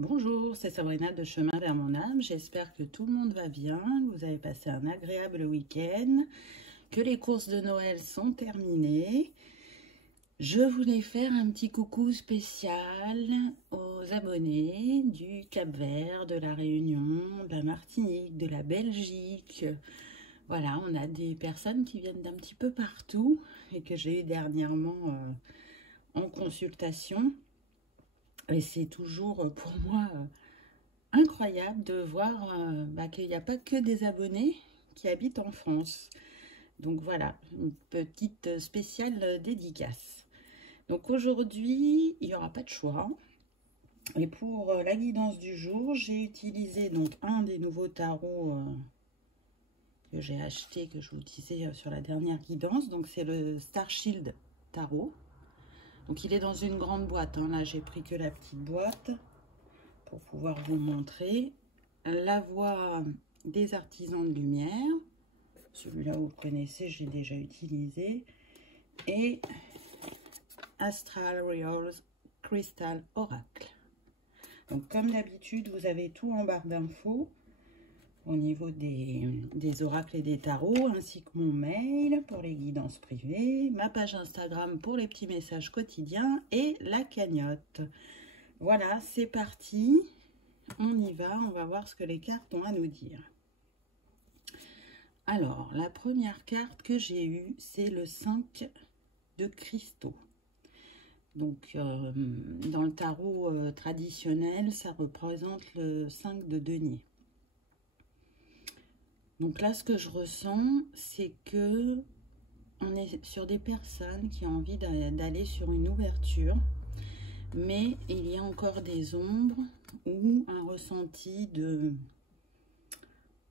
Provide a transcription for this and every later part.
Bonjour, c'est Sabrina de Chemin vers mon âme. J'espère que tout le monde va bien, que vous avez passé un agréable week-end, que les courses de Noël sont terminées. Je voulais faire un petit coucou spécial aux abonnés du Cap-Vert, de la Réunion, de la Martinique, de la Belgique. Voilà, on a des personnes qui viennent d'un petit peu partout et que j'ai eu dernièrement en consultation. Et c'est toujours pour moi incroyable de voir qu'il n'y a pas que des abonnés qui habitent en France. Donc voilà, une petite spéciale dédicace. Donc aujourd'hui, il n'y aura pas de choix. Et pour la guidance du jour, j'ai utilisé donc un des nouveaux tarots que j'ai acheté, que je vous disais sur la dernière guidance. Donc c'est le Star Shield Tarot. Donc il est dans une grande boîte. Là, j'ai pris que la petite boîte pour pouvoir vous montrer. La voix des artisans de lumière. Celui-là, vous connaissez, j'ai déjà utilisé. Et Astral Royals Crystal Oracle. Donc, comme d'habitude, vous avez tout en barre d'infos au niveau des oracles et des tarots, ainsi que mon mail pour les guidances privées, ma page Instagram pour les petits messages quotidiens et la cagnotte. Voilà, c'est parti. On y va, on va voir ce que les cartes ont à nous dire. Alors, la première carte que j'ai eue, c'est le 5 de cristaux. Donc, dans le tarot traditionnel, ça représente le 5 de denier. Donc là, ce que je ressens, c'est que on est sur des personnes qui ont envie d'aller sur une ouverture, mais il y a encore des ombres ou un ressenti de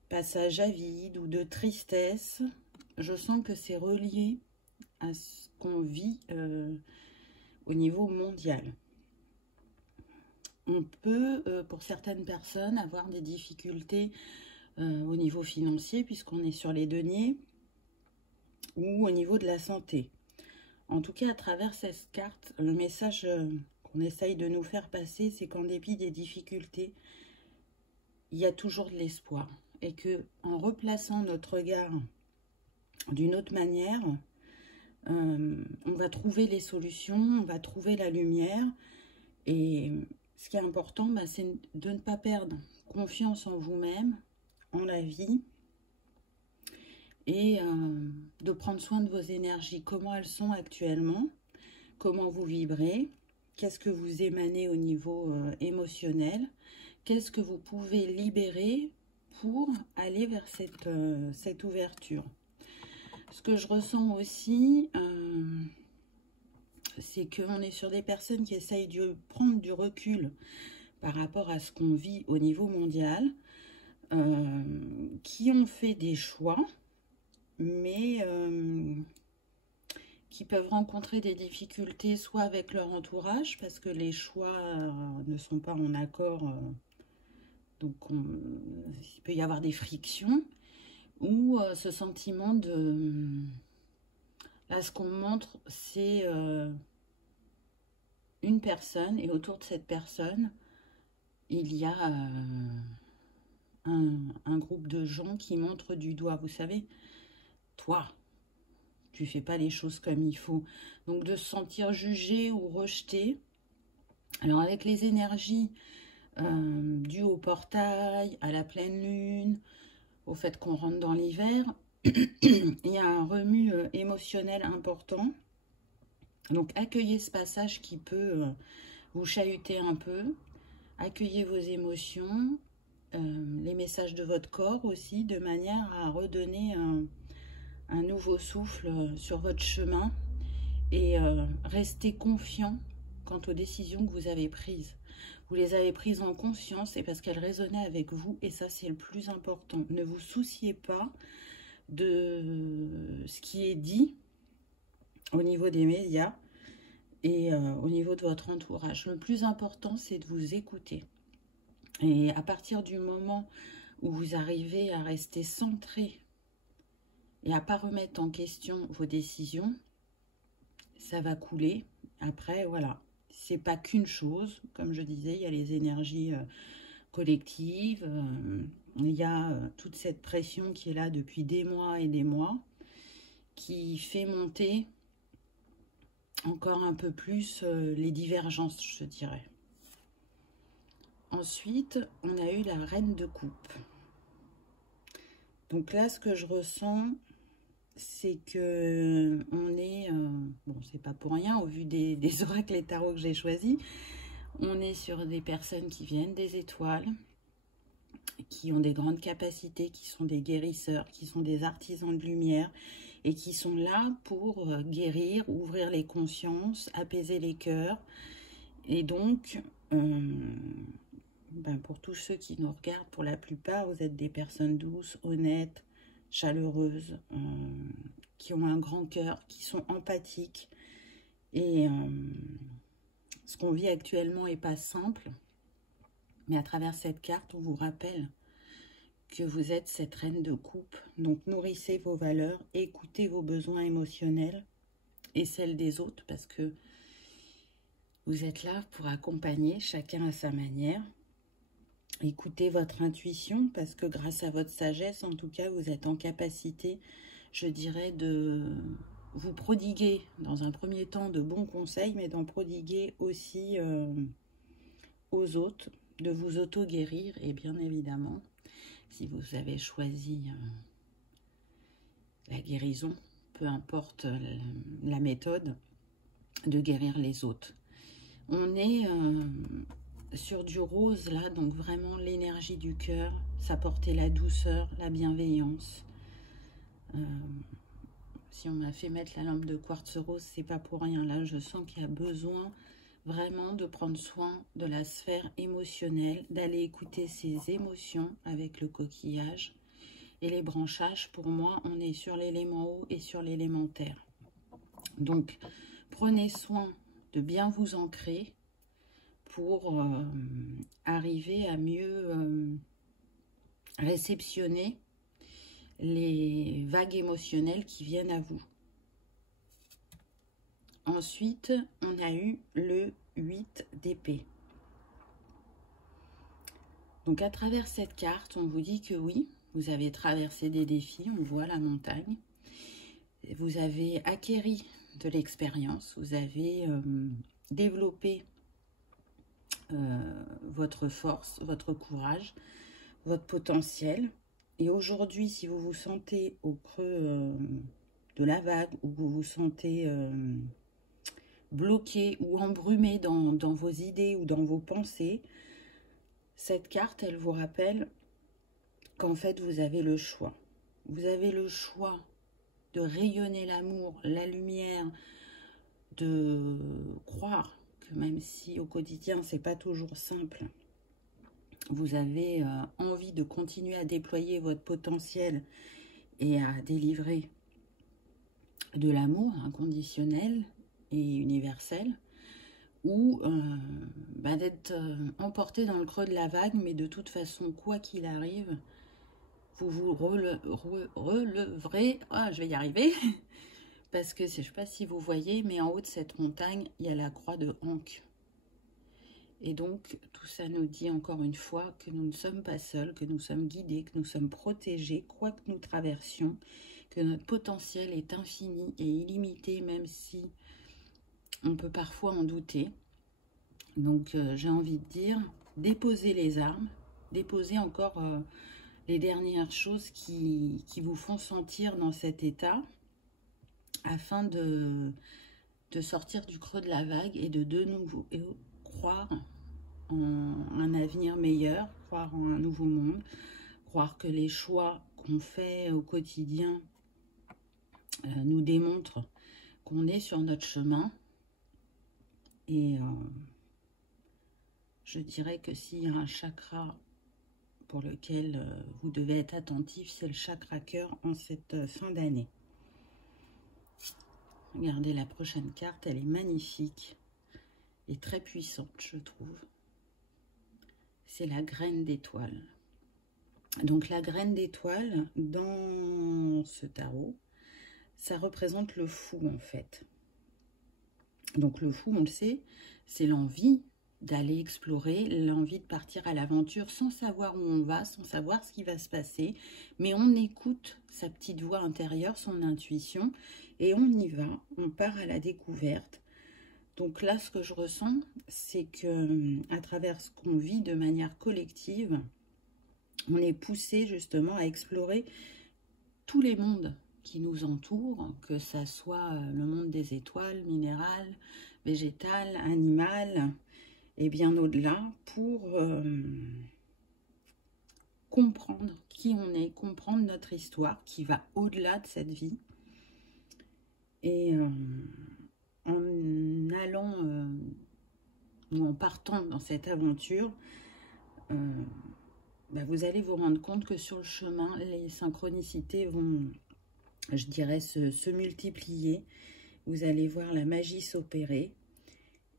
passage à vide ou de tristesse. Je sens que c'est relié à ce qu'on vit au niveau mondial. On peut, pour certaines personnes, avoir des difficultés au niveau financier, puisqu'on est sur les deniers, ou au niveau de la santé. En tout cas, à travers cette carte, le message qu'on essaye de nous faire passer, c'est qu'en dépit des difficultés, il y a toujours de l'espoir. Et que en replaçant notre regard d'une autre manière, on va trouver les solutions, on va trouver la lumière. Et ce qui est important, c'est de ne pas perdre confiance en vous-même, en la vie, et de prendre soin de vos énergies, comment elles sont actuellement, comment vous vibrez, qu'est-ce que vous émanez au niveau émotionnel, qu'est-ce que vous pouvez libérer pour aller vers cette ouverture. Ce que je ressens aussi, c'est qu'on est sur des personnes qui essayent de prendre du recul par rapport à ce qu'on vit au niveau mondial, qui ont fait des choix, mais qui peuvent rencontrer des difficultés soit avec leur entourage, parce que les choix ne sont pas en accord, donc il peut y avoir des frictions, ou ce sentiment de... Là, ce qu'on me montre, c'est une personne, et autour de cette personne, il y a un groupe de gens qui montrent du doigt. Vous savez, toi, tu fais pas les choses comme il faut. Donc, de se sentir jugé ou rejeté. Alors, avec les énergies dues au portail, à la pleine lune, au fait qu'on rentre dans l'hiver, il y a un remue émotionnel important. Donc, accueillez ce passage qui peut vous chahuter un peu. Accueillez vos émotions, les messages de votre corps aussi, de manière à redonner un nouveau souffle sur votre chemin et restez confiant quant aux décisions que vous avez prises. Vous les avez prises en conscience et parce qu'elles résonnaient avec vous, et ça c'est le plus important. Ne vous souciez pas de ce qui est dit au niveau des médias et au niveau de votre entourage. Le plus important, c'est de vous écouter. Et à partir du moment où vous arrivez à rester centré et à ne pas remettre en question vos décisions, ça va couler. Après, voilà, c'est pas qu'une chose. Comme je disais, il y a les énergies collectives, il y a toute cette pression qui est là depuis des mois et des mois, qui fait monter encore un peu plus les divergences, je dirais. Ensuite, on a eu la reine de coupe. Donc là, ce que je ressens, c'est que on est, bon, c'est pas pour rien au vu des oracles et tarots que j'ai choisis, on est sur des personnes qui viennent des étoiles, qui ont des grandes capacités, qui sont des guérisseurs, qui sont des artisans de lumière et qui sont là pour guérir, ouvrir les consciences, apaiser les cœurs. Et donc, pour tous ceux qui nous regardent, pour la plupart, vous êtes des personnes douces, honnêtes, chaleureuses, qui ont un grand cœur, qui sont empathiques. Et ce qu'on vit actuellement n'est pas simple, mais à travers cette carte, on vous rappelle que vous êtes cette reine de coupe. Donc nourrissez vos valeurs, écoutez vos besoins émotionnels et celles des autres, parce que vous êtes là pour accompagner chacun à sa manière. Écoutez votre intuition, parce que grâce à votre sagesse, en tout cas, vous êtes en capacité, je dirais, de vous prodiguer, dans un premier temps, de bons conseils, mais d'en prodiguer aussi aux autres, de vous auto-guérir, et bien évidemment, si vous avez choisi la guérison, peu importe la méthode, de guérir les autres. On est sur du rose là, donc vraiment l'énergie du cœur, ça portait la douceur, la bienveillance. Si on m'a fait mettre la lampe de quartz rose, c'est pas pour rien. Là, je sens qu'il y a besoin vraiment de prendre soin de la sphère émotionnelle, d'aller écouter ses émotions avec le coquillage. Et les branchages, pour moi, on est sur l'élément eau et sur l'élément terre. Donc, prenez soin de bien vous ancrer pour arriver à mieux réceptionner les vagues émotionnelles qui viennent à vous. Ensuite, on a eu le 8 d'épée. Donc, à travers cette carte, on vous dit que oui, vous avez traversé des défis, on voit la montagne. Vous avez acquéri de l'expérience, vous avez développé votre force, votre courage, votre potentiel. Et aujourd'hui, si vous vous sentez au creux de la vague, ou vous vous sentez bloqué ou embrumé dans vos idées ou dans vos pensées, cette carte, elle vous rappelle qu'en fait, vous avez le choix. Vous avez le choix de rayonner l'amour, la lumière, de croire que même si au quotidien, c'est pas toujours simple, vous avez envie de continuer à déployer votre potentiel et à délivrer de l'amour inconditionnel et universel, ou d'être emporté dans le creux de la vague, mais de toute façon, quoi qu'il arrive, vous vous releverez. Ah, je vais y arriver. Parce que, je ne sais pas si vous voyez, mais en haut de cette montagne, il y a la croix de Ankh. Et donc, tout ça nous dit encore une fois que nous ne sommes pas seuls, que nous sommes guidés, que nous sommes protégés, quoi que nous traversions, que notre potentiel est infini et illimité, même si on peut parfois en douter. Donc, j'ai envie de dire, déposez les armes, déposez encore les dernières choses qui vous font sentir dans cet état, afin de sortir du creux de la vague et de nouveau croire en un avenir meilleur, croire en un nouveau monde, croire que les choix qu'on fait au quotidien nous démontrent qu'on est sur notre chemin. Et je dirais que s'il y a un chakra pour lequel vous devez être attentif, c'est le chakra cœur en cette fin d'année. Regardez la prochaine carte, elle est magnifique et très puissante, je trouve. C'est la graine d'étoile. Donc la graine d'étoile, dans ce tarot, ça représente le fou en fait. Donc le fou, on le sait, c'est l'envie d'aller explorer, l'envie de partir à l'aventure sans savoir où on va, sans savoir ce qui va se passer. Mais on écoute sa petite voix intérieure, son intuition, et on y va, on part à la découverte. Donc là, ce que je ressens, c'est que à travers ce qu'on vit de manière collective, on est poussé justement à explorer tous les mondes qui nous entourent, que ça soit le monde des étoiles, minéral, végétal, animal, et bien au-delà, pour comprendre qui on est, comprendre notre histoire qui va au-delà de cette vie. Et en allant ou en partant dans cette aventure, vous allez vous rendre compte que sur le chemin, les synchronicités vont, je dirais, se multiplier. Vous allez voir la magie s'opérer.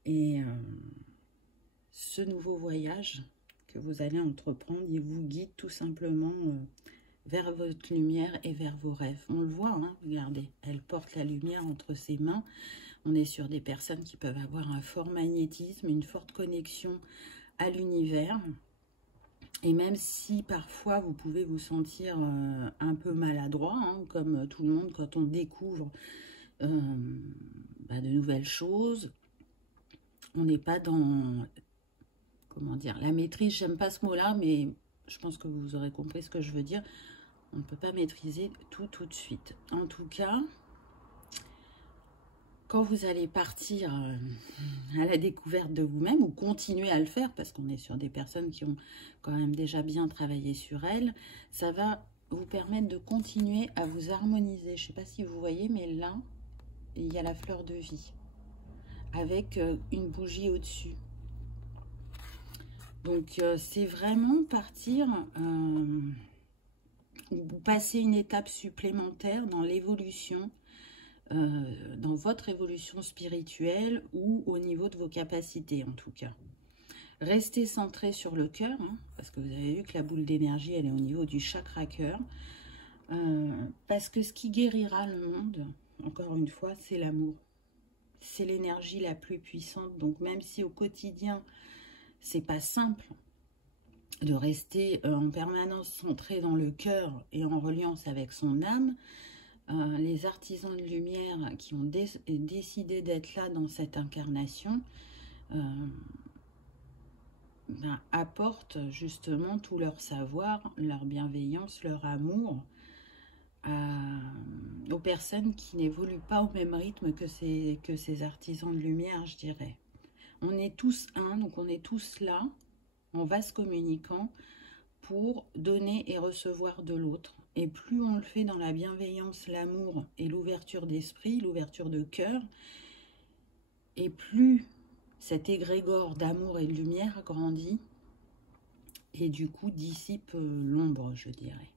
Et ce nouveau voyage que vous allez entreprendre, il vous guide tout simplement vers votre lumière et vers vos rêves. On le voit, hein, regardez, elle porte la lumière entre ses mains. On est sur des personnes qui peuvent avoir un fort magnétisme, une forte connexion à l'univers. Et même si parfois vous pouvez vous sentir un peu maladroit, hein, comme tout le monde quand on découvre de nouvelles choses, on n'est pas dans, comment dire, la maîtrise, j'aime pas ce mot-là, mais je pense que vous aurez compris ce que je veux dire. On ne peut pas maîtriser tout de suite. En tout cas, quand vous allez partir à la découverte de vous-même, ou continuer à le faire, parce qu'on est sur des personnes qui ont quand même déjà bien travaillé sur elles, ça va vous permettre de continuer à vous harmoniser. Je ne sais pas si vous voyez, mais là, il y a la fleur de vie, avec une bougie au-dessus. Donc, c'est vraiment partir, ou passer une étape supplémentaire dans l'évolution, dans votre évolution spirituelle ou au niveau de vos capacités en tout cas. Restez centré sur le cœur, hein, parce que vous avez vu que la boule d'énergie, elle est au niveau du chakra cœur. Parce que ce qui guérira le monde, encore une fois, c'est l'amour. C'est l'énergie la plus puissante. Donc même si au quotidien, c'est pas simple de rester en permanence centré dans le cœur et en reliance avec son âme, les artisans de lumière qui ont décidé d'être là dans cette incarnation apportent justement tout leur savoir, leur bienveillance, leur amour aux personnes qui n'évoluent pas au même rythme que ces artisans de lumière, je dirais. On est tous un, donc on est tous là, en vase communicant, pour donner et recevoir de l'autre. Et plus on le fait dans la bienveillance, l'amour et l'ouverture d'esprit, l'ouverture de cœur, et plus cet égrégore d'amour et de lumière grandit et du coup dissipe l'ombre, je dirais.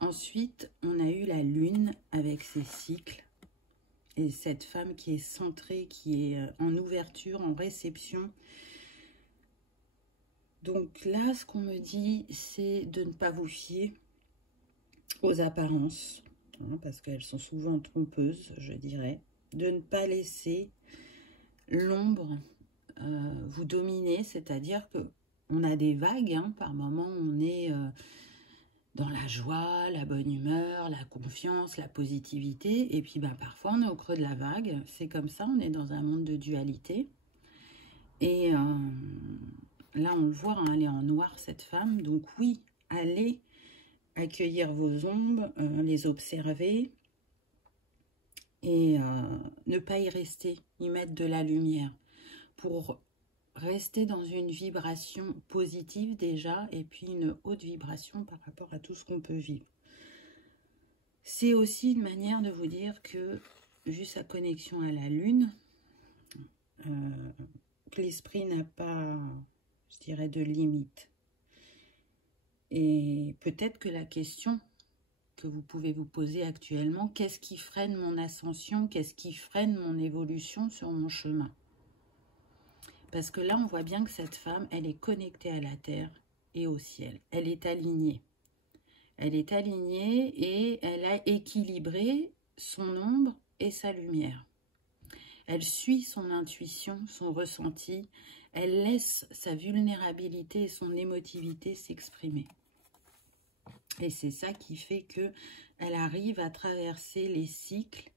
Ensuite, on a eu la lune avec ses cycles et cette femme qui est centrée, qui est en ouverture, en réception. Donc là, ce qu'on me dit, c'est de ne pas vous fier aux apparences, hein, parce qu'elles sont souvent trompeuses, je dirais. De ne pas laisser l'ombre vous dominer, c'est-à-dire que on a des vagues, hein, par moments on est dans la joie, la bonne humeur, la confiance, la positivité, et puis parfois on est au creux de la vague, c'est comme ça, on est dans un monde de dualité. Et là, on le voit, hein, elle est en noir, cette femme. Donc oui, allez accueillir vos ombres, les observer et ne pas y rester, y mettre de la lumière pour rester dans une vibration positive déjà et puis une haute vibration par rapport à tout ce qu'on peut vivre. C'est aussi une manière de vous dire que, vu sa connexion à la lune, que l'esprit n'a pas, je dirais, de limite. Et peut-être que la question que vous pouvez vous poser actuellement, qu'est-ce qui freine mon ascension, qu'est-ce qui freine mon évolution sur mon chemin? Parce que là, on voit bien que cette femme, elle est connectée à la terre et au ciel. Elle est alignée. Elle est alignée et elle a équilibré son ombre et sa lumière. Elle suit son intuition, son ressenti. Elle laisse sa vulnérabilité et son émotivité s'exprimer. Et c'est ça qui fait qu'elle arrive à traverser les cycles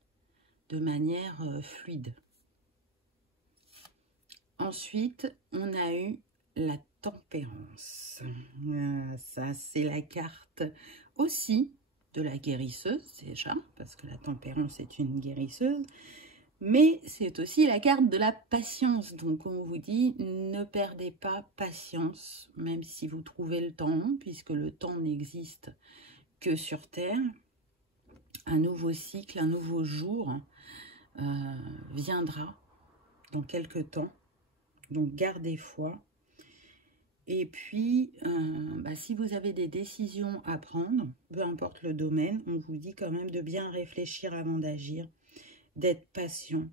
de manière fluide. Ensuite, on a eu la tempérance. Ça, c'est la carte aussi de la guérisseuse, déjà, parce que la tempérance est une guérisseuse. Mais c'est aussi la carte de la patience. Donc, on vous dit, ne perdez pas patience, même si vous trouvez le temps, puisque le temps n'existe que sur Terre. Un nouveau cycle, un nouveau jour viendra dans quelques temps. Donc, gardez foi. Et puis, si vous avez des décisions à prendre, peu importe le domaine, on vous dit quand même de bien réfléchir avant d'agir, d'être patient,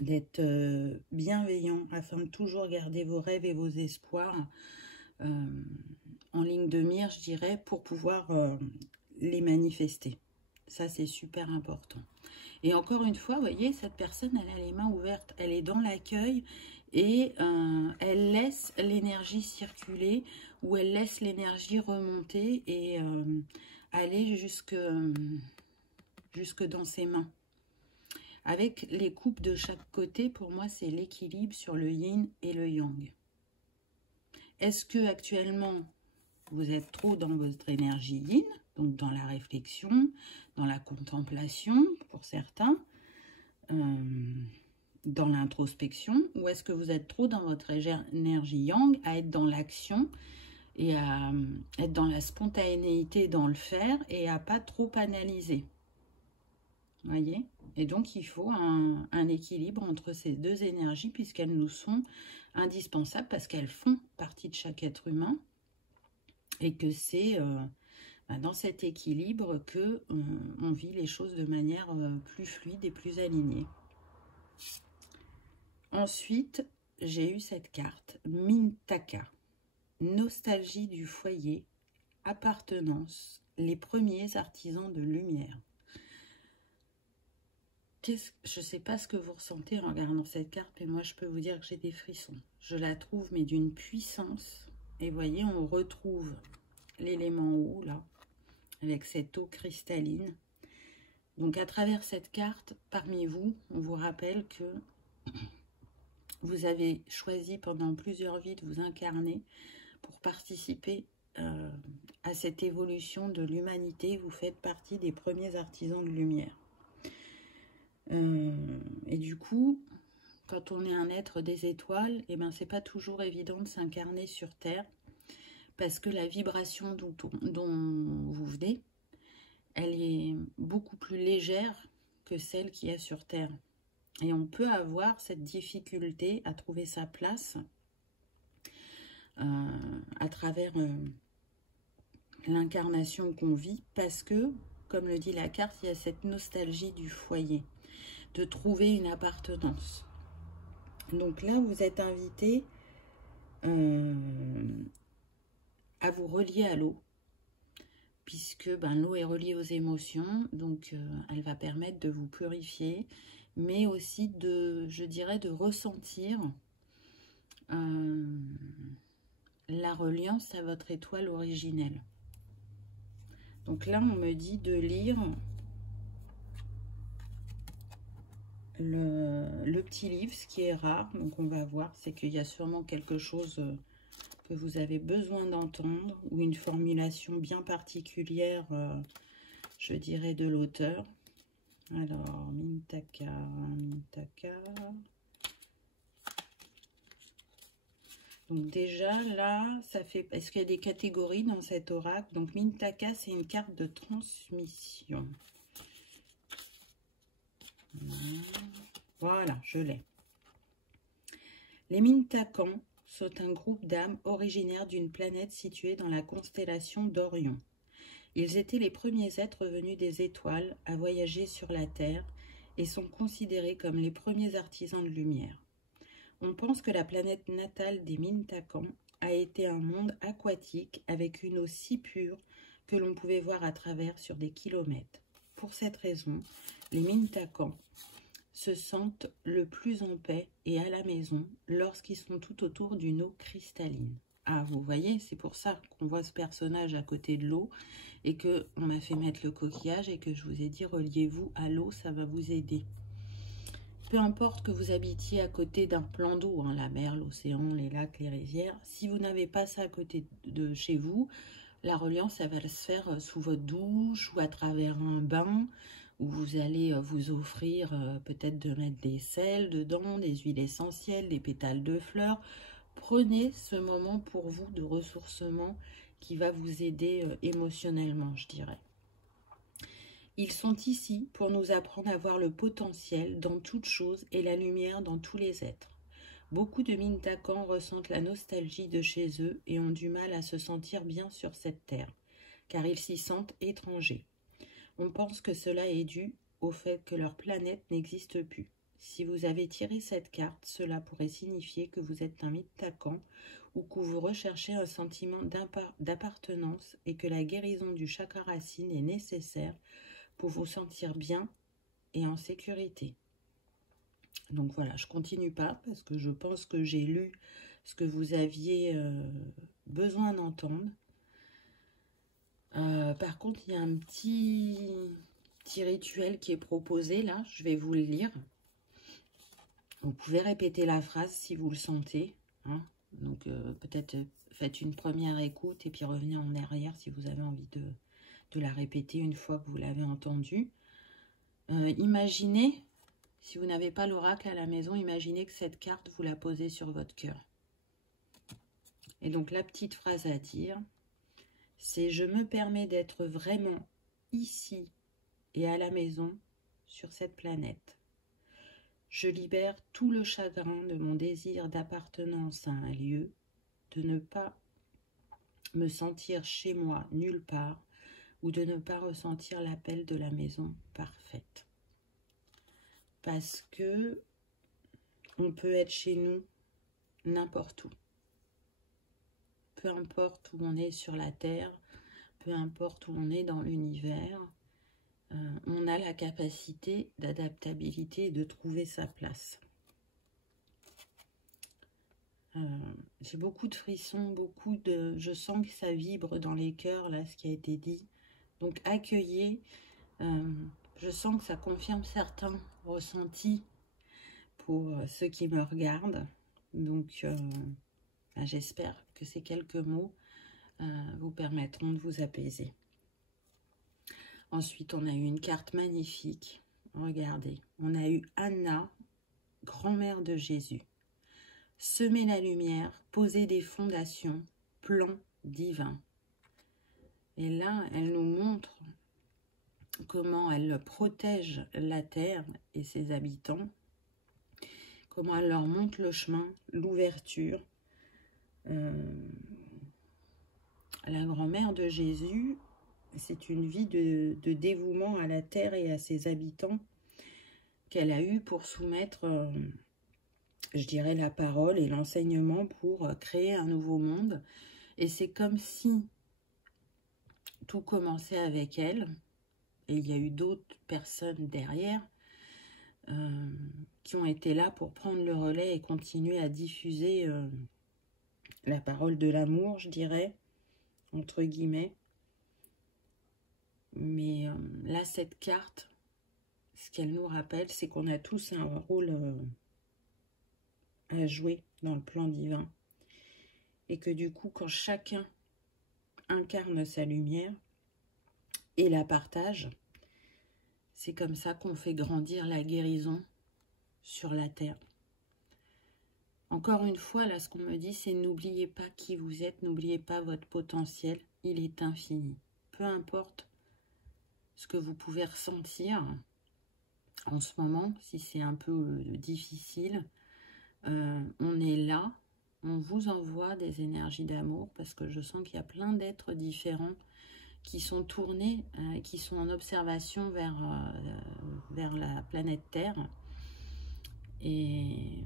d'être bienveillant afin de toujours garder vos rêves et vos espoirs en ligne de mire, je dirais, pour pouvoir les manifester. Ça, c'est super important. Et encore une fois, vous voyez, cette personne, elle a les mains ouvertes, elle est dans l'accueil et elle laisse l'énergie circuler ou elle laisse l'énergie remonter et aller jusque dans ses mains. Avec les coupes de chaque côté, pour moi, c'est l'équilibre sur le yin et le yang. Est-ce que actuellement vous êtes trop dans votre énergie yin, donc dans la réflexion, dans la contemplation pour certains, dans l'introspection, ou est-ce que vous êtes trop dans votre énergie yang, à être dans l'action et à être dans la spontanéité, dans le faire et à pas trop analyser? Voyez? Et donc, il faut un équilibre entre ces deux énergies puisqu'elles nous sont indispensables parce qu'elles font partie de chaque être humain et que c'est dans cet équilibre que on vit les choses de manière plus fluide et plus alignée. Ensuite, j'ai eu cette carte, Mintaka, nostalgie du foyer, appartenance, les premiers artisans de lumière. Je ne sais pas ce que vous ressentez en regardant cette carte, mais moi je peux vous dire que j'ai des frissons. Je la trouve mais d'une puissance. Et vous voyez, on retrouve l'élément eau là, avec cette eau cristalline. Donc à travers cette carte, parmi vous, on vous rappelle que vous avez choisi pendant plusieurs vies de vous incarner pour participer à cette évolution de l'humanité. Vous faites partie des premiers artisans de lumière. Et du coup, quand on est un être des étoiles, eh ben, c'est pas toujours évident de s'incarner sur Terre parce que la vibration dont vous venez, elle est beaucoup plus légère que celle qu'il y a sur Terre. Et on peut avoir cette difficulté à trouver sa place à travers l'incarnation qu'on vit parce que, comme le dit la carte, il y a cette nostalgie du foyer, de trouver une appartenance. Donc là, vous êtes invité à vous relier à l'eau, puisque l'eau est reliée aux émotions, donc elle va permettre de vous purifier, mais aussi je dirais, de ressentir la reliance à votre étoile originelle. Donc là, on me dit de lire le petit livre, ce qui est rare, donc on va voir, c'est qu'il y a sûrement quelque chose que vous avez besoin d'entendre, ou une formulation bien particulière, je dirais, de l'auteur. Alors, Mintaka. Donc déjà, là, ça fait... Est-ce qu'il y a des catégories dans cet oracle? Donc Mintaka, c'est une carte de transmission. Voilà, je l'ai. Les Mintakans sont un groupe d'âmes originaires d'une planète située dans la constellation d'Orion. Ils étaient les premiers êtres venus des étoiles à voyager sur la Terre et sont considérés comme les premiers artisans de lumière. On pense que la planète natale des Mintakans a été un monde aquatique avec une eau si pure que l'on pouvait voir à travers sur des kilomètres. Pour cette raison, les Mintakans se sentent le plus en paix et à la maison lorsqu'ils sont tout autour d'une eau cristalline. Ah, vous voyez, c'est pour ça qu'on voit ce personnage à côté de l'eau et que on m'a fait mettre le coquillage et que je vous ai dit reliez-vous à l'eau, ça va vous aider. Peu importe que vous habitiez à côté d'un plan d'eau, hein, la mer, l'océan, les lacs, les rivières, si vous n'avez pas ça à côté de chez vous, la reliance, ça va se faire sous votre douche ou à travers un bain où vous allez vous offrir peut-être de mettre des sels dedans, des huiles essentielles, des pétales de fleurs. Prenez ce moment pour vous de ressourcement qui va vous aider émotionnellement, je dirais. Ils sont ici pour nous apprendre à voir le potentiel dans toute chose et la lumière dans tous les êtres. Beaucoup de Mintagans ressentent la nostalgie de chez eux et ont du mal à se sentir bien sur cette terre, car ils s'y sentent étrangers. On pense que cela est dû au fait que leur planète n'existe plus. Si vous avez tiré cette carte, cela pourrait signifier que vous êtes un Mintagan ou que vous recherchez un sentiment d'appartenance et que la guérison du chakra racine est nécessaire pour vous sentir bien et en sécurité. Donc voilà, je continue pas parce que je pense que j'ai lu ce que vous aviez besoin d'entendre. Par contre, il y a un petit rituel qui est proposé là, je vais vous le lire. Vous pouvez répéter la phrase si vous le sentez. Hein. Donc peut-être faites une première écoute et puis revenez en arrière si vous avez envie de la répéter une fois que vous l'avez entendue. Imaginez, si vous n'avez pas l'oracle à la maison, imaginez que cette carte, vous la posez sur votre cœur. Et donc la petite phrase à dire, c'est « Je me permets d'être vraiment ici et à la maison sur cette planète. Je libère tout le chagrin de mon désir d'appartenance à un lieu, de ne pas me sentir chez moi nulle part ou de ne pas ressentir l'appel de la maison parfaite. » Parce que on peut être chez nous n'importe où. Peu importe où on est sur la Terre, peu importe où on est dans l'univers, on a la capacité d'adaptabilité et de trouver sa place. J'ai beaucoup de frissons, je sens que ça vibre dans les cœurs, là, ce qui a été dit. Donc accueillez, je sens que ça confirme certains ressentis pour ceux qui me regardent. Donc j'espère que ces quelques mots vous permettront de vous apaiser. Ensuite, on a eu une carte magnifique. Regardez, on a eu Anna, grand-mère de Jésus. Semer la lumière, poser des fondations, plan divin. Et là, elle nous montre comment elle protège la terre et ses habitants, comment elle leur montre le chemin, l'ouverture. La grand-mère de Jésus, c'est une vie de dévouement à la terre et à ses habitants qu'elle a eu pour soumettre, je dirais, la parole et l'enseignement pour créer un nouveau monde. Et c'est comme si tout commençait avec elle, et il y a eu d'autres personnes derrière qui ont été là pour prendre le relais et continuer à diffuser la parole de l'amour, je dirais, entre guillemets. Mais là, cette carte, ce qu'elle nous rappelle, c'est qu'on a tous un rôle à jouer dans le plan divin. Et que du coup, quand chacun incarne sa lumière et la partage, c'est comme ça qu'on fait grandir la guérison sur la terre. Encore une fois, là, ce qu'on me dit, c'est n'oubliez pas qui vous êtes, n'oubliez pas votre potentiel, il est infini. Peu importe ce que vous pouvez ressentir en ce moment, si c'est un peu difficile, on est là, on vous envoie des énergies d'amour parce que je sens qu'il y a plein d'êtres différents qui sont tournés, qui sont en observation vers la planète Terre. Et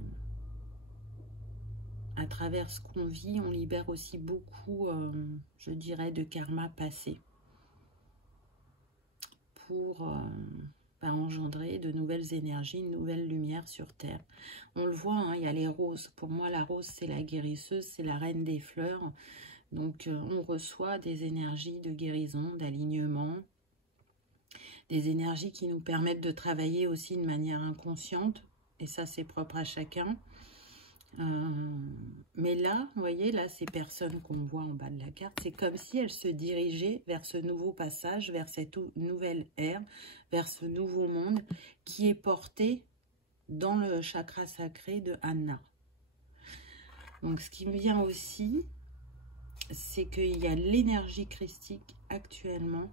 à travers ce qu'on vit, on libère aussi beaucoup, je dirais, de karma passé pour va engendrer de nouvelles énergies, une nouvelle lumière sur Terre. On le voit, hein, il y a les roses. Pour moi, la rose, c'est la guérisseuse, c'est la reine des fleurs. Donc, on reçoit des énergies de guérison, d'alignement, des énergies qui nous permettent de travailler aussi de manière inconsciente. Et ça, c'est propre à chacun. Mais là, vous voyez, là, ces personnes qu'on voit en bas de la carte, c'est comme si elles se dirigeaient vers ce nouveau passage, vers cette nouvelle ère, vers ce nouveau monde qui est porté dans le chakra sacré de Anna. Donc, ce qui me vient aussi, c'est qu'il y a l'énergie christique actuellement,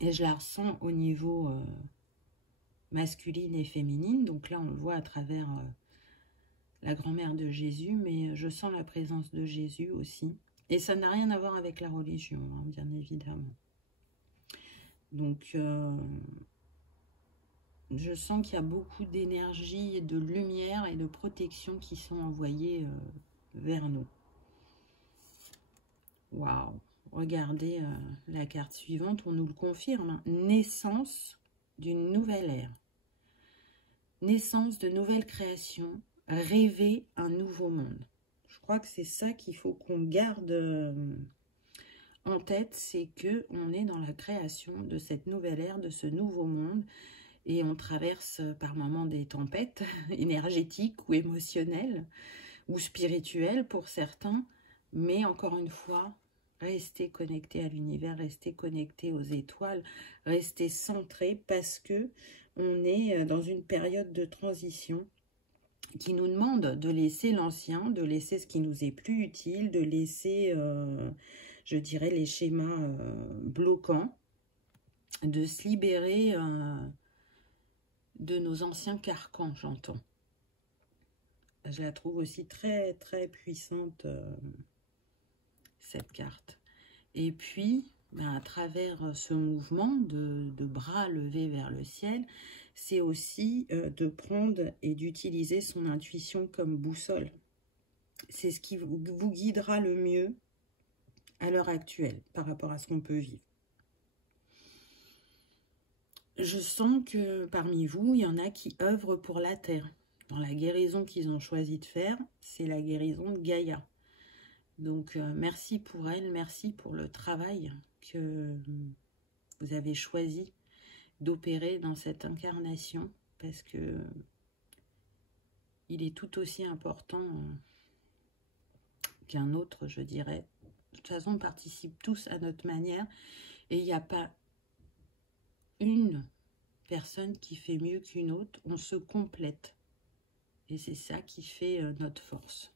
et je la ressens au niveau masculine et féminine. Donc là, on le voit à travers la grand-mère de Jésus, mais je sens la présence de Jésus aussi. Et ça n'a rien à voir avec la religion, hein, bien évidemment. Donc, je sens qu'il y a beaucoup d'énergie, de lumière et de protection qui sont envoyées vers nous. Waouh! Regardez la carte suivante, on nous le confirme. Hein. Naissance d'une nouvelle ère. Naissance de nouvelles créations. Rêver un nouveau monde. Je crois que c'est ça qu'il faut qu'on garde en tête, c'est que on est dans la création de cette nouvelle ère, de ce nouveau monde, et on traverse par moments des tempêtes énergétiques ou émotionnelles, ou spirituelles pour certains, mais encore une fois, restez connecté à l'univers, restez connecté aux étoiles, restez centré parce que on est dans une période de transition qui nous demande de laisser l'ancien, de laisser ce qui nous est plus utile, de laisser, je dirais, les schémas bloquants, de se libérer de nos anciens carcans, j'entends. Je la trouve aussi très, très puissante, cette carte. Et puis, à travers ce mouvement de bras levés vers le ciel, c'est aussi de prendre et d'utiliser son intuition comme boussole. C'est ce qui vous guidera le mieux à l'heure actuelle par rapport à ce qu'on peut vivre. Je sens que parmi vous, il y en a qui œuvrent pour la Terre. Dans la guérison qu'ils ont choisi de faire, c'est la guérison de Gaïa. Donc, merci pour elle, merci pour le travail que vous avez choisi d'opérer dans cette incarnation, parce que il est tout aussi important qu'un autre, je dirais. De toute façon, on participe tous à notre manière, et il n'y a pas une personne qui fait mieux qu'une autre, on se complète. Et c'est ça qui fait notre force.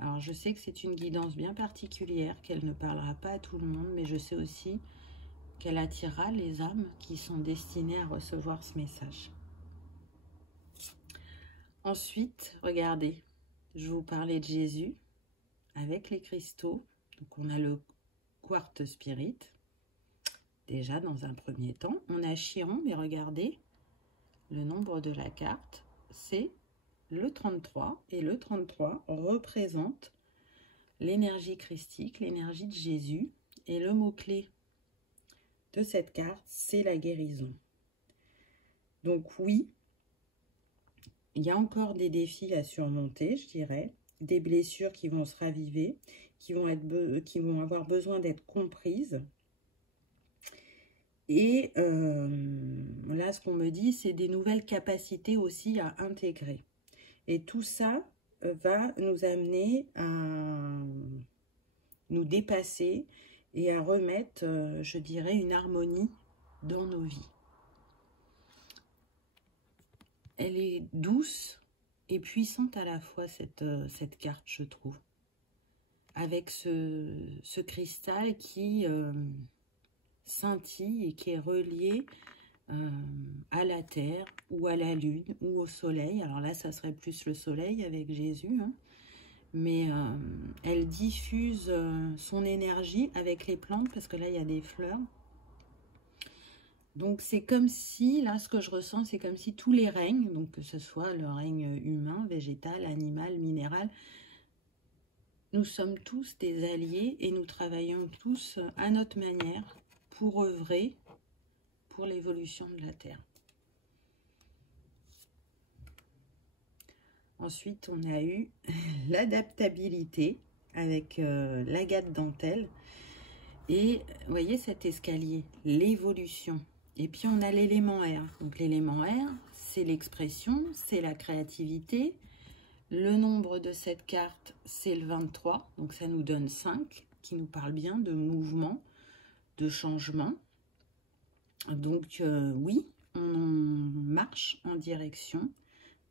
Alors, je sais que c'est une guidance bien particulière, qu'elle ne parlera pas à tout le monde, mais je sais aussi qu'elle attirera les âmes qui sont destinées à recevoir ce message. Ensuite, regardez, je vous parlais de Jésus avec les cristaux. Donc, on a le quartz spirit, déjà dans un premier temps. On a Chiron, mais regardez, le nombre de la carte, c'est le 33. Et le 33 représente l'énergie christique, l'énergie de Jésus. Et le mot-clé de cette carte, c'est la guérison. Donc oui, il y a encore des défis à surmonter, je dirais, des blessures qui vont se raviver, qui vont avoir besoin d'être comprises. Et là, ce qu'on me dit, c'est des nouvelles capacités aussi à intégrer. Et tout ça va nous amener à nous dépasser et à remettre, je dirais, une harmonie dans nos vies. Elle est douce et puissante à la fois, cette carte, je trouve. Avec ce cristal qui scintille et qui est relié à la terre ou à la lune ou au soleil. Alors là, ça serait plus le soleil avec Jésus, hein. Mais elle diffuse son énergie avec les plantes, parce que là, il y a des fleurs. Donc, c'est comme si, là, ce que je ressens, c'est comme si tous les règnes, donc que ce soit le règne humain, végétal, animal, minéral, nous sommes tous des alliés et nous travaillons tous à notre manière pour œuvrer pour l'évolution de la Terre. Ensuite, on a eu l'adaptabilité avec l'agate dentelle. Et vous voyez cet escalier, l'évolution. Et puis on a l'élément R. Donc l'élément R, c'est l'expression, c'est la créativité. Le nombre de cette carte, c'est le 23. Donc ça nous donne 5, qui nous parle bien de mouvement, de changement. Donc oui, on marche en direction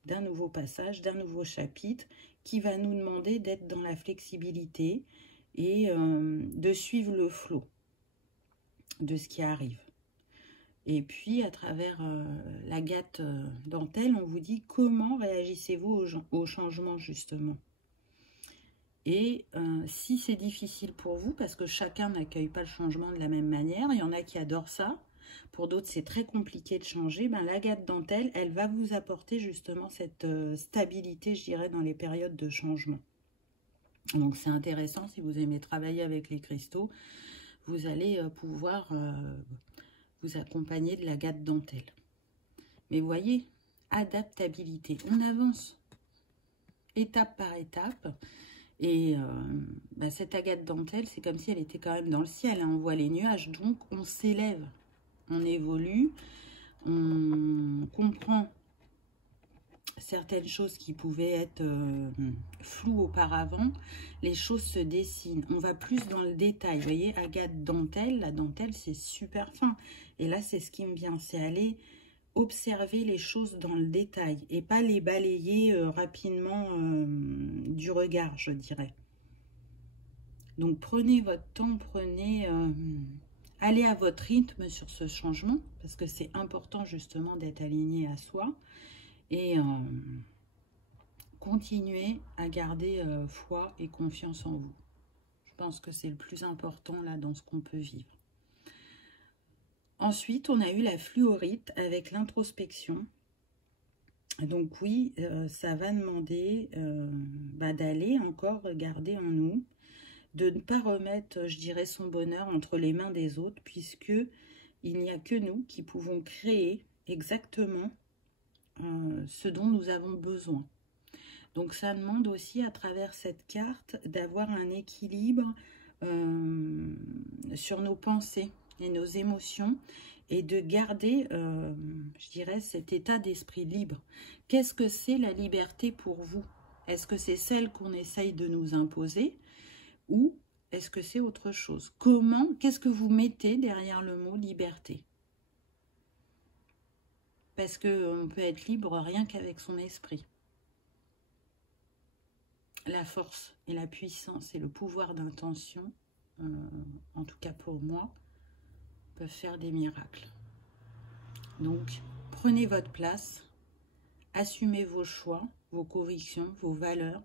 d'un nouveau passage, d'un nouveau chapitre qui va nous demander d'être dans la flexibilité et de suivre le flot de ce qui arrive. Et puis, à travers l'agate dentelle, on vous dit comment réagissez-vous au changement, justement. Et si c'est difficile pour vous, parce que chacun n'accueille pas le changement de la même manière, il y en a qui adorent ça, pour d'autres c'est très compliqué de changer, ben, l'agate dentelle, elle va vous apporter justement cette stabilité, je dirais, dans les périodes de changement. Donc c'est intéressant, si vous aimez travailler avec les cristaux, vous allez pouvoir vous accompagner de l'agate dentelle. Mais vous voyez, adaptabilité, on avance étape par étape. Et bah, cette agate dentelle, c'est comme si elle était quand même dans le ciel, hein. On voit les nuages, donc on s'élève, on évolue, on comprend certaines choses qui pouvaient être floues auparavant, les choses se dessinent. On va plus dans le détail. Vous voyez, agate dentelle, la dentelle, c'est super fin. Et là, c'est ce qui me vient, c'est aller observer les choses dans le détail et pas les balayer rapidement du regard, je dirais. Donc, prenez votre temps, allez à votre rythme sur ce changement, parce que c'est important justement d'être aligné à soi. Et continuez à garder foi et confiance en vous. Je pense que c'est le plus important là dans ce qu'on peut vivre. Ensuite, on a eu la fluorite avec l'introspection. Donc oui, ça va demander d'aller encore regarder en nous, de ne pas remettre, je dirais, son bonheur entre les mains des autres, puisque il n'y a que nous qui pouvons créer exactement ce dont nous avons besoin. Donc ça demande aussi à travers cette carte d'avoir un équilibre sur nos pensées et nos émotions et de garder, je dirais, cet état d'esprit libre. Qu'est-ce que c'est la liberté pour vous? Est-ce que c'est celle qu'on essaye de nous imposer ou est-ce que c'est autre chose? Qu'est-ce que vous mettez derrière le mot liberté? Parce qu'on peut être libre rien qu'avec son esprit. La force et la puissance et le pouvoir d'intention, en tout cas pour moi, peuvent faire des miracles. Donc, prenez votre place, assumez vos choix, vos convictions, vos valeurs,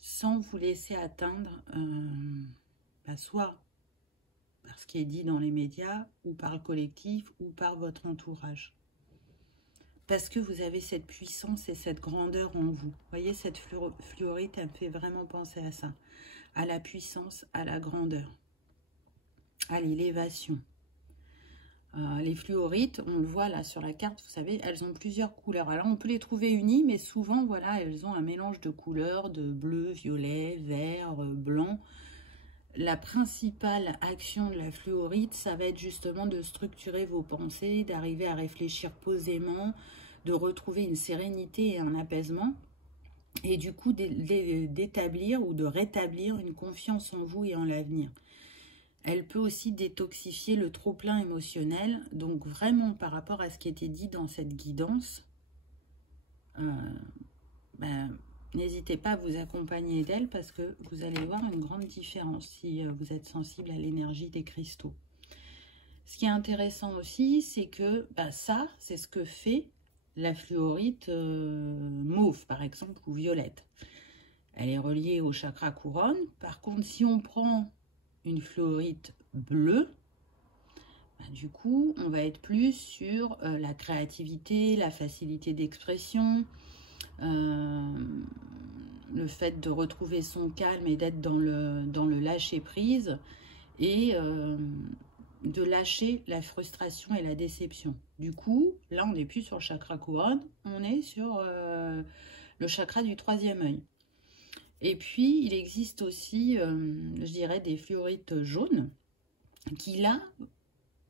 sans vous laisser atteindre soit par ce qui est dit dans les médias, ou par le collectif, ou par votre entourage. Parce que vous avez cette puissance et cette grandeur en vous. Vous voyez, cette fluorite, elle me fait vraiment penser à ça. À la puissance, à la grandeur, à l'élévation. Les fluorites, on le voit là sur la carte, vous savez, elles ont plusieurs couleurs. Alors, on peut les trouver unies, mais souvent, voilà, elles ont un mélange de couleurs, de bleu, violet, vert, blanc. La principale action de la fluorite, ça va être justement de structurer vos pensées, d'arriver à réfléchir posément, de retrouver une sérénité et un apaisement, et du coup d'établir ou de rétablir une confiance en vous et en l'avenir. Elle peut aussi détoxifier le trop-plein émotionnel, donc vraiment par rapport à ce qui était dit dans cette guidance, n'hésitez pas à vous accompagner d'elle parce que vous allez voir une grande différence si vous êtes sensible à l'énergie des cristaux. Ce qui est intéressant aussi, c'est que ça, c'est ce que fait la fluorite mauve, par exemple, ou violette. Elle est reliée au chakra couronne. Par contre, si on prend une fluorite bleue, du coup, on va être plus sur la créativité, la facilité d'expression, le fait de retrouver son calme et d'être dans le lâcher prise et de lâcher la frustration et la déception. Du coup, là, on n'est plus sur le chakra couronne, on est sur le chakra du troisième œil. Et puis, il existe aussi, je dirais, des fluorites jaunes qui, là,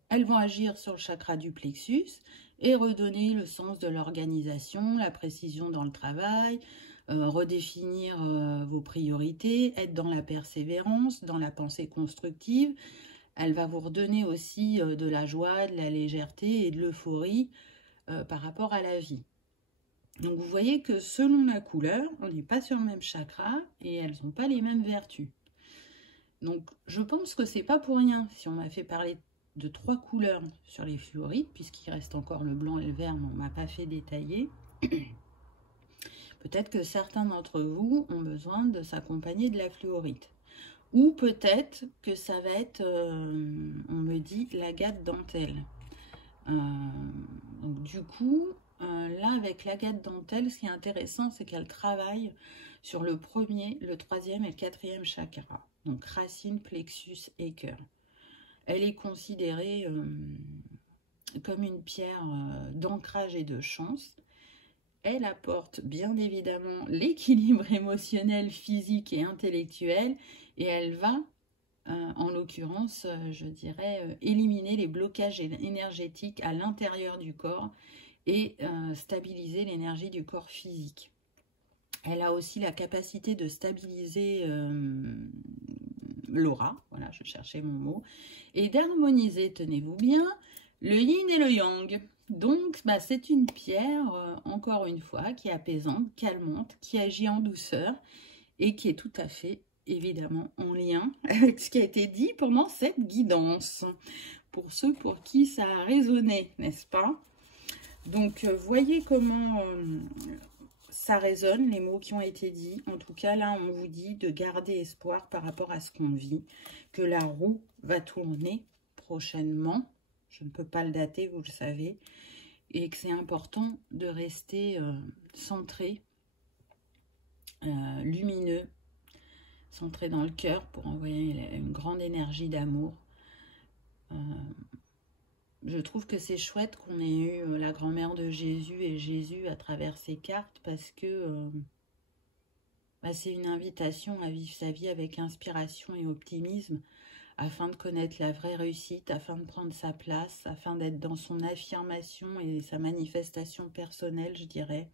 elles vont agir sur le chakra du plexus et redonner le sens de l'organisation, la précision dans le travail, redéfinir vos priorités, être dans la persévérance, dans la pensée constructive. Elle va vous redonner aussi de la joie, de la légèreté et de l'euphorie par rapport à la vie. Donc vous voyez que selon la couleur, on n'est pas sur le même chakra et elles n'ont pas les mêmes vertus. Donc je pense que c'est pas pour rien si on m'a fait parler de 3 couleurs sur les fluorites, puisqu'il reste encore le blanc et le vert, mais on ne m'a pas fait détailler. Peut-être que certains d'entre vous ont besoin de s'accompagner de la fluorite. Ou peut-être que ça va être, on me dit, l'agate dentelle. Donc du coup, là avec l'agate dentelle, ce qui est intéressant, c'est qu'elle travaille sur le premier, le troisième et le quatrième chakra. Donc racine, plexus et cœur. Elle est considérée comme une pierre d'ancrage et de chance. Elle apporte bien évidemment l'équilibre émotionnel, physique et intellectuel. Et elle va, en l'occurrence, je dirais, éliminer les blocages énergétiques à l'intérieur du corps et stabiliser l'énergie du corps physique. Elle a aussi la capacité de stabiliser l'aura, voilà, je cherchais mon mot, et d'harmoniser, tenez-vous bien, le yin et le yang. Donc, c'est une pierre, encore une fois, qui est apaisante, calmante, qui agit en douceur et qui est tout à fait, évidemment, en lien avec ce qui a été dit pendant cette guidance, pour ceux pour qui ça a résonné, n'est-ce pas? Donc, voyez comment ça résonne, les mots qui ont été dits. En tout cas, là, on vous dit de garder espoir par rapport à ce qu'on vit, que la roue va tourner prochainement. Je ne peux pas le dater, vous le savez. Et que c'est important de rester centré, lumineux, centré dans le cœur pour envoyer une grande énergie d'amour. Je trouve que c'est chouette qu'on ait eu la grand-mère de Jésus et Jésus à travers ces cartes parce que c'est une invitation à vivre sa vie avec inspiration et optimisme afin de connaître la vraie réussite, afin de prendre sa place, afin d'être dans son affirmation et sa manifestation personnelle, je dirais.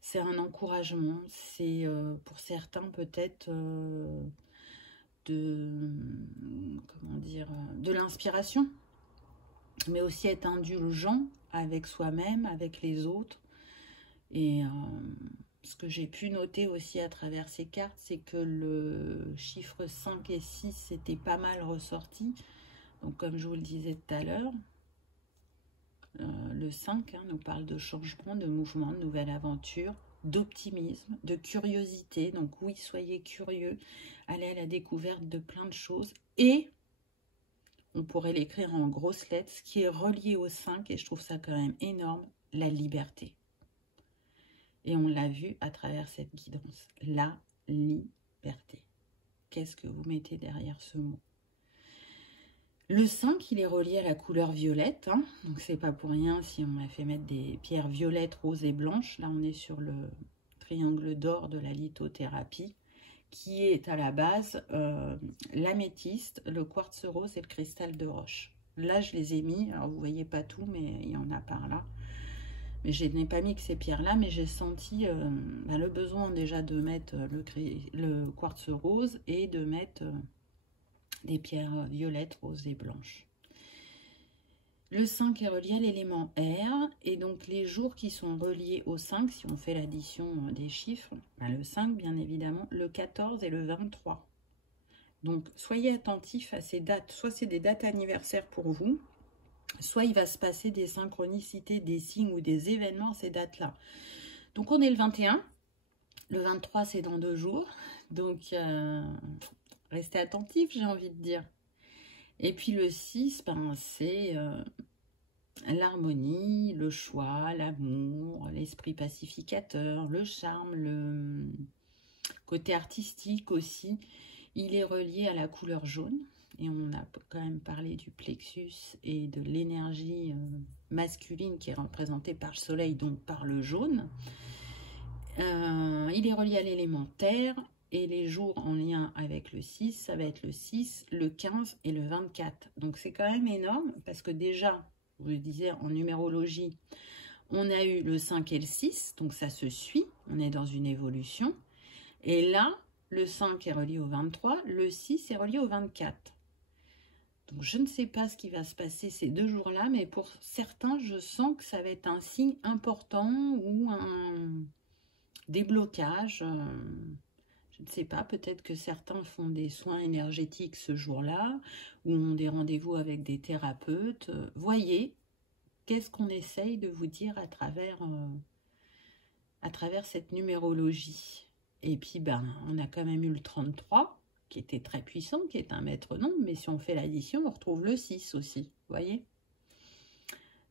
C'est un encouragement, c'est pour certains peut-être de l'inspiration, mais aussi être indulgent avec soi-même, avec les autres. Et ce que j'ai pu noter aussi à travers ces cartes, c'est que le chiffre 5 et 6 c'était pas mal ressorti. Donc comme je vous le disais tout à l'heure, le 5 nous parle de changement, de mouvement, de nouvelle aventure, d'optimisme, de curiosité. Donc oui, soyez curieux, allez à la découverte de plein de choses. Et on pourrait l'écrire en grosses lettres, ce qui est relié au 5, et je trouve ça quand même énorme, la liberté. Et on l'a vu à travers cette guidance, la liberté. Qu'est-ce que vous mettez derrière ce mot? Le 5, il est relié à la couleur violette, donc c'est pas pour rien si on m'a fait mettre des pierres violettes, roses et blanches. Là, on est sur le triangle d'or de la lithothérapie, qui est à la base l'améthyste, le quartz rose et le cristal de roche. Là, je les ai mis, alors vous voyez pas tout, mais il y en a par là. Mais je n'ai pas mis que ces pierres-là, mais j'ai senti le besoin déjà de mettre le quartz rose et de mettre des pierres violettes, roses et blanches. Le 5 est relié à l'élément air, et donc les jours qui sont reliés au 5, si on fait l'addition des chiffres, le 5 bien évidemment, le 14 et le 23. Donc soyez attentifs à ces dates, soit c'est des dates anniversaires pour vous, soit il va se passer des synchronicités, des signes ou des événements à ces dates-là. Donc on est le 21, le 23 c'est dans 2 jours, donc restez attentifs, j'ai envie de dire. Et puis le 6, c'est l'harmonie, le choix, l'amour, l'esprit pacificateur, le charme, le côté artistique aussi. Il est relié à la couleur jaune. et on a quand même parlé du plexus et de l'énergie masculine qui est représentée par le soleil, donc par le jaune. Il est relié à l'élémentaire et les jours en lien avec le 6, ça va être le 6, le 15 et le 24. Donc c'est quand même énorme parce que déjà, je vous le disais en numérologie, on a eu le 5 et le 6, donc ça se suit, on est dans une évolution. Et là, le 5 est relié au 23, le 6 est relié au 24. Donc je ne sais pas ce qui va se passer ces 2 jours-là, mais pour certains, je sens que ça va être un signe important ou un déblocage. Je ne sais pas, peut-être que certains font des soins énergétiques ce jour-là, ou ont des rendez-vous avec des thérapeutes. Voyez, qu'est-ce qu'on essaye de vous dire à travers cette numérologie. Et puis, ben, on a quand même eu le 33, qui était très puissant, qui est un maître nombre, mais si on fait l'addition, on retrouve le 6 aussi, vous voyez.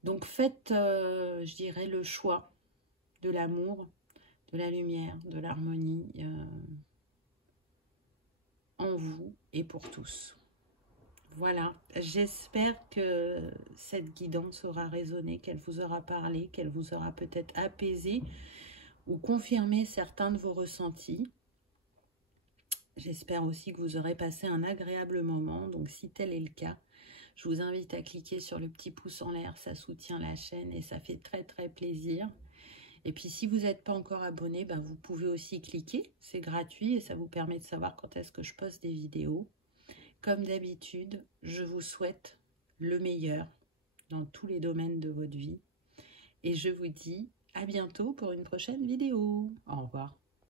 Donc, faites, je dirais, le choix de l'amour, de la lumière, de l'harmonie en vous et pour tous. Voilà, j'espère que cette guidance aura résonné, qu'elle vous aura parlé, qu'elle vous aura peut-être apaisé ou confirmé certains de vos ressentis. J'espère aussi que vous aurez passé un agréable moment. Donc si tel est le cas, je vous invite à cliquer sur le petit pouce en l'air, ça soutient la chaîne et ça fait très très plaisir. Et puis si vous n'êtes pas encore abonné, ben, vous pouvez aussi cliquer, c'est gratuit et ça vous permet de savoir quand est-ce que je poste des vidéos. Comme d'habitude, je vous souhaite le meilleur dans tous les domaines de votre vie. Et je vous dis à bientôt pour une prochaine vidéo. Au revoir.